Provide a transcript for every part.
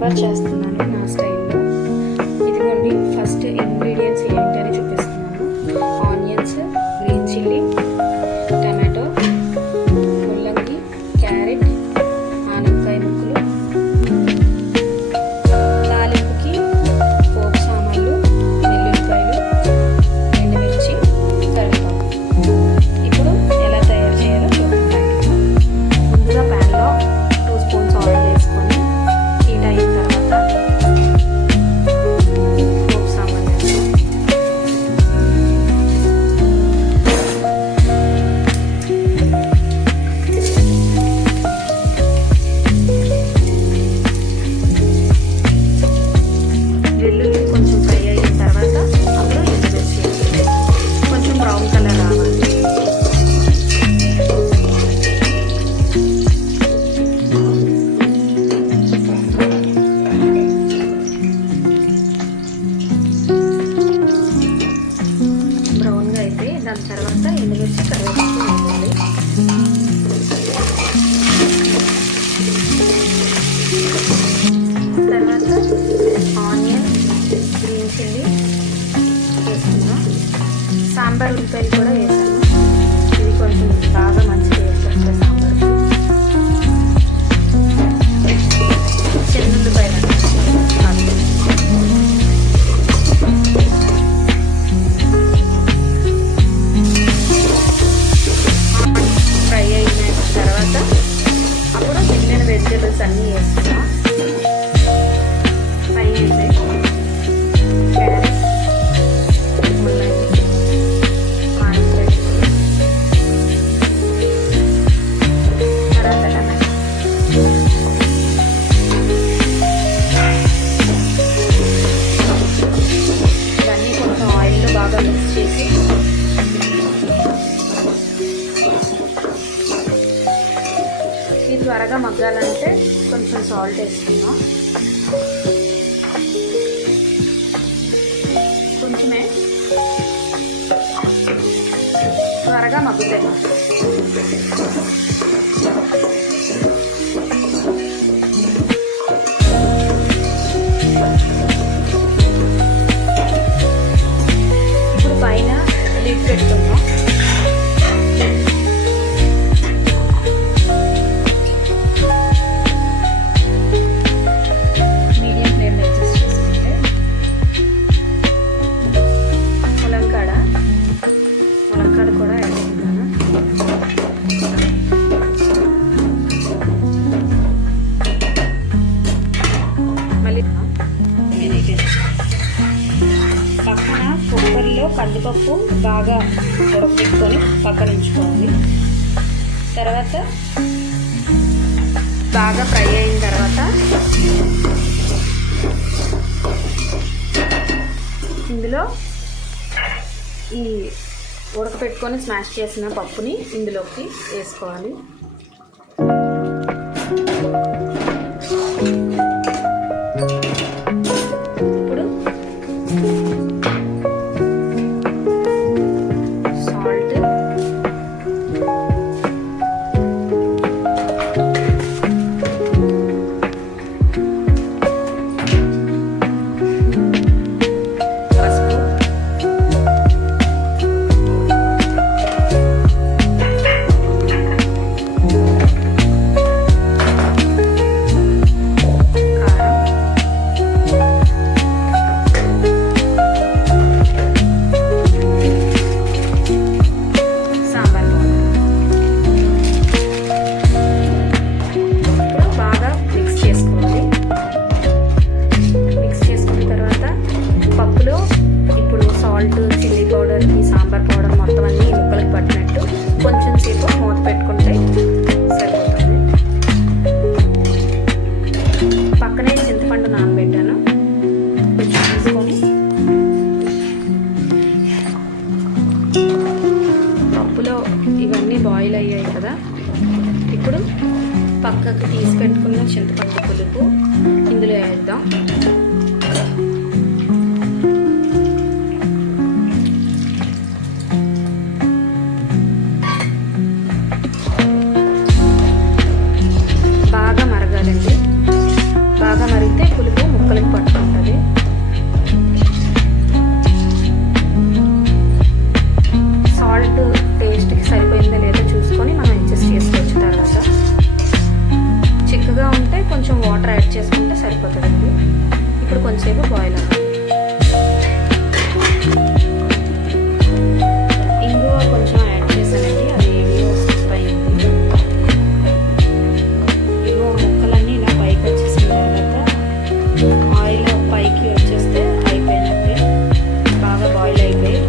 సాంబార్ చేస్తున్నాను నా స్టైల్లో. ఇదిగోండి, ఫస్ట్ ఇంగ్రీడియంట్స్ ఏంటని చూపిస్తున్నాను. ఆనియన్స్, గ్రీన్ చిల్లీ, టమాటో, ముల్లంగి, క్యారెట్, ఆనపకాయ ముక్కలు, తాలింపుకి పోపు సామాన్లు, వెల్లుల్లిపాయలు, ఎండుమిర్చి, కరివేపాకు. ఇప్పుడు ఎలా తయారు చేయాలో చూద్దాం. ముందుగా ప్యాన్లో 2 స్పూన్స్ ఆయిల్ వేసుకొని హీట్ అయిన తర్వాత పోపు సామాన్లు వెల్లుల్లి కొంచెం ఫ్రై అయిన తర్వాత అందులో ఎండుమిర్చి కొంచెం బ్రౌన్ కలర్ రావాలి. బ్రౌన్గా అయితే దాని తర్వాత ఎండుమిర్చి కరివేపాకు వేయాలి. తర్వాత ఆనియన్, గ్రీన్ చిల్లీ వేసుకున్నాం. సాంబార్ ఉల్లిపాయలు కూడా వేసాను. ఇది కొంచెం బాగా మంచి టేస్ట్ వస్తుంది సాంబార్కి. చెన్నుల్లిపాయలు ఫ్రై అయిన తర్వాత అప్పుడు మిగిలిన వెజిటేబుల్స్ అన్నీ వేస్తున్నాం. ఫ్రై అయితే క్యారెట్, ముల్లంగి, ఆనపకాయ, తర్వాత టమాటో. ఇవన్నీ కొంచెం ఆయిల్లో బాగా మిక్స్ చేసి ఇది త్వరగా మగ్గాలంటే కొంచెం సాల్ట్ వేసుకుందాం. కొంచెమే, త్వరగా మగ్గుతాయి. ఇప్పుడు పైన లిడ్ పెట్టుకుందాం. మీడియం ఫ్లేమ్లో అడ్జస్ట్ చేసుకుంటే ములక్కాడ కూడా వేసుకుంటాను. మళ్ళీ పక్కన కుక్కర్లో కందిపప్పు బాగా ఉడకపెట్టుకొని పక్కన ఉంచుకోవాలి. తర్వాత బాగా ఫ్రై అయిన తర్వాత ఇందులో ఈ ఉడకపెట్టుకొని స్మాష్ చేసిన పప్పుని ఇందులోకి వేసుకోవాలి. ఇప్పుడు సాల్ట్, పసుపు, చిల్లీ పౌడర్, ఈ సాంబార్ పౌడర్ మొత్తం అన్నీ ముక్కలకు పట్టినట్టు కొంచెం సేపు మూత పెట్టుకుంటే సరిపోతుంది. పక్కనే చింతపండు నానబెట్టాను. తీసుకొని పప్పులో ఇవన్నీ బాయిల్ అయ్యాయి కదా, ఇప్పుడు పక్కకు తీసి పెట్టుకున్న చింతపండు పులుపు ఇందులో వేద్దాం. బాగా మరగాలండి. బాగా మరిగితే కొంచెం వాటర్ యాడ్ చేసుకుంటే సరిపోతుందండి. ఇప్పుడు కొంచెంసేపు బాయిల్ అవ్వాలి. ఇంగువ కొంచెం యాడ్ చేశానండి, అది ఏడియో స్కిప్ అయింది. ఇగో ముక్కలన్నీ ఇలా పైకి వచ్చేసిన తర్వాత ఆయిల్ పైకి వచ్చేస్తే అయిపోయినట్టే. బాగా బాయిల్ అయిపోయి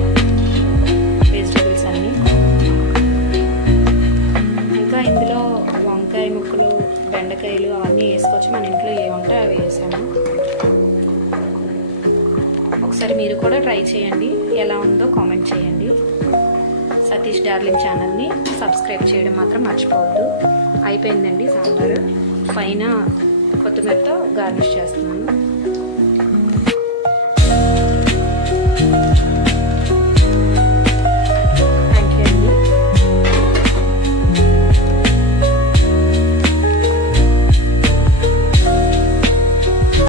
వెజిటబుల్స్ అన్నీ. ఇంకా ఇందులో వంకాయ ముక్కలు, బెండకాయలు అవన్నీ వేసుకోవచ్చు. మన ఇంట్లో ఏ ఉంటాయో అవి వేసాము. ఒకసారి మీరు కూడా ట్రై చేయండి, ఎలా ఉందో కామెంట్ చేయండి. సతీష్ డార్లింగ్ ఛానల్ని సబ్స్క్రైబ్ చేయడం మాత్రం మర్చిపోవద్దు. అయిపోయిందండి సాంబారు. పైన కొత్తిమీరతో గార్నిష్ చేస్తున్నాను.